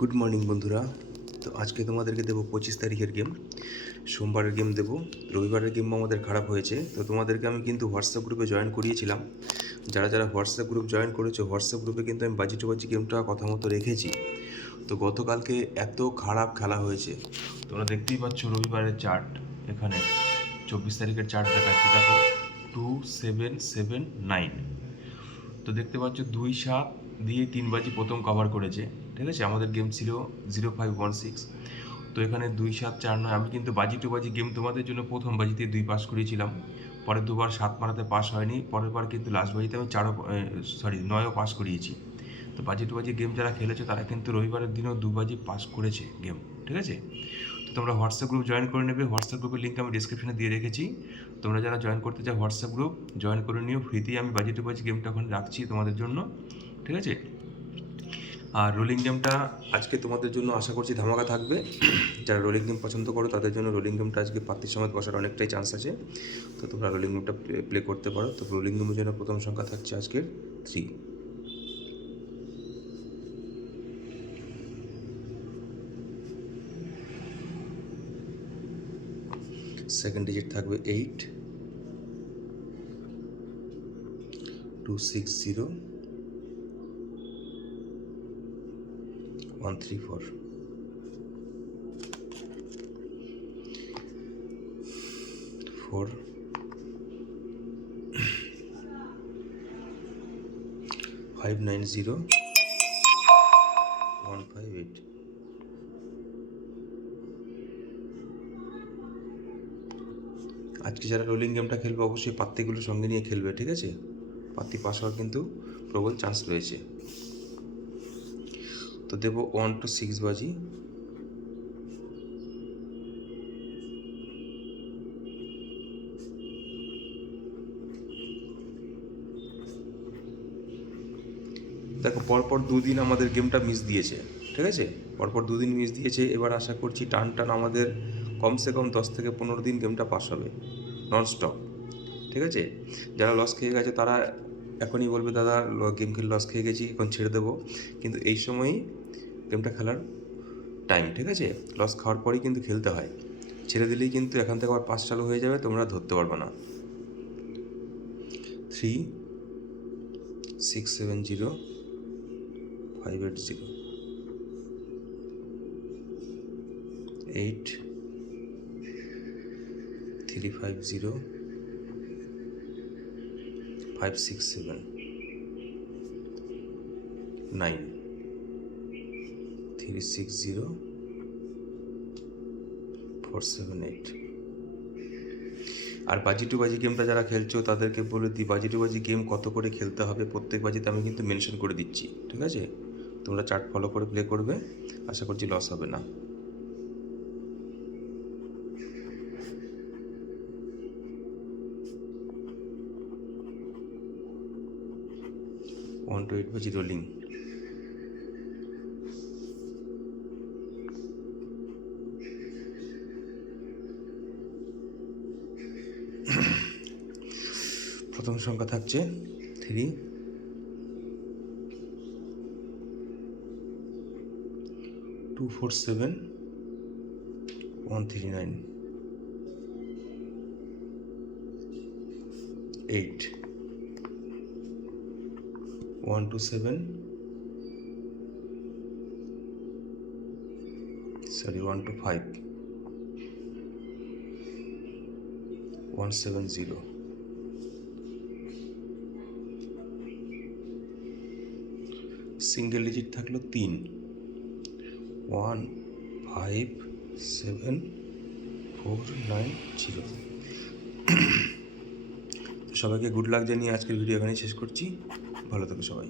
Good morning বন্ধুরা। তো আজকে তোমাদেরকে দেবো 25 তারিখের গেম। সোমবারের গেম দেবো, রবিবারের গেম আমাদের খারাপ হয়েছে। তো তোমাদেরকে আমি কিন্তু হোয়াটসঅ্যাপ গ্রুপে জয়েন করিয়েছিলাম। যারা যারা হোয়াটসঅ্যাপ গ্রুপ জয়েন করেছো, হোয়াটসঅ্যাপ গ্রুপে কিন্তু আমি বাজি গেমটা কথা মতো রেখেছি। তো গতকালকে এত খারাপ খেলা হয়েছে, তোমরা দেখতেই পাচ্ছ রবিবারের চার্ট। এখানে 24 তারিখের চার্ট দেখাচ্ছি, দেখো 2779। তো দেখতে পাচ্ছ 2-7 দিয়ে 3 বাজি প্রথম কভার করেছে, ঠিক আছে। আমাদের গেম ছিল 0516। তো এখানে 2-7-4-9। আমি কিন্তু বাজি গেম তোমাদের জন্য প্রথম বাজিতে 2 পাস করিয়েছিলাম, পরে দুবার 7 মারাতে পাস হয়নি, পরের বার কিন্তু লাস্ট বাজিতে আমি 9ও পাস করিয়েছি। তো বাজি গেম যারা খেলেছে তারা কিন্তু রবিবারের দিনও 2 বাজি পাস করেছে গেম, ঠিক আছে। তো তোমরা হোয়াটসঅ্যাপ গ্রুপ জয়েন করে নেবে। হোয়াটসঅ্যাপ গ্রুপের লিঙ্ক আমি ডিসক্রিপশনে দিয়ে রেখেছি। তোমরা যারা জয়েন করতে চাও হোয়াটসঅ্যাপ গ্রুপ জয়েন করে নিও, ফ্রিতেই আমি বাজি গেমটা এখন রাখছি তোমাদের জন্য, ঠিক আছে। আর রোলিং গেমটা আজকে তোমাদের জন্য আশা করছি ধামাকা থাকবে। যারা রোলিং গেম পছন্দ করো তাদের জন্য রোলিং গেমটা আজকে পাত্তির সময় বসার অনেকটাই চান্স আছে। তো তোমরা রোলিং গেমটা প্লে করতে পারো। তো রোলিং গেমের জন্য প্রথম সংখ্যা থাকছে আজকের 3। সেকেন্ড ডিজিট থাকবে 8, 260, 134। 4, 590, 158। আজকে যারা রোলিং গেমটা খেলবে অবশ্যই পাত্তিগুলো সঙ্গে নিয়ে খেলবে, ঠিক আছে। পাত্তি পাস হওয়ার কিন্তু প্রবল চান্স রয়েছে। তো দেবো 1 to 6 বাজি। দেখো পরপর দুদিন আমাদের গেমটা মিস দিয়েছে, ঠিক আছে। পরপর দুদিন মিস দিয়েছে। এবার আশা করছি টান আমাদের কমসে কম 10 থেকে 15 দিন গেমটা পাস হবে ননস্টপ, ঠিক আছে। যারা লস খেয়ে গেছে তারা এখনই বলবে দাদা গেম খেলে লস খেয়ে গেছি, এখন ছেড়ে দেবো। কিন্তু এই সময়ই গেমটা খেলার টাইম, ঠিক আছে। লস খাওয়ার পরেই কিন্তু খেলতে হয়। ছেড়ে দিলেই কিন্তু এখান থেকে আবার পাস চালু হয়ে যাবে, তোমরা ধরতে পারবে না। 3, 670, 580, 8, 350, 567, 9, 360, 478। আর বাজি গেমটা যারা খেলছো তাদেরকে বলে দিই, বাজি গেম কত করে খেলতে হবে প্রত্যেক বাজিতে আমি কিন্তু মেনশন করে দিচ্ছি, ঠিক আছে। তোমরা চার্ট ফলো করে প্লে করবে, আশা করছি লস হবে না। 1 to 8 বাজি রোলিং। প্রথম সংখ্যা থাকছে 3, 247, 139, 8, 127, 125, 170। সিঙ্গেল ডিজিট থাকলো 3, 1, 5, 7, 4, 9, 0। সবাইকে গুড লাক জানিয়ে আজকের ভিডিও এখানেই শেষ করছি। ভালো থেকো সবাই।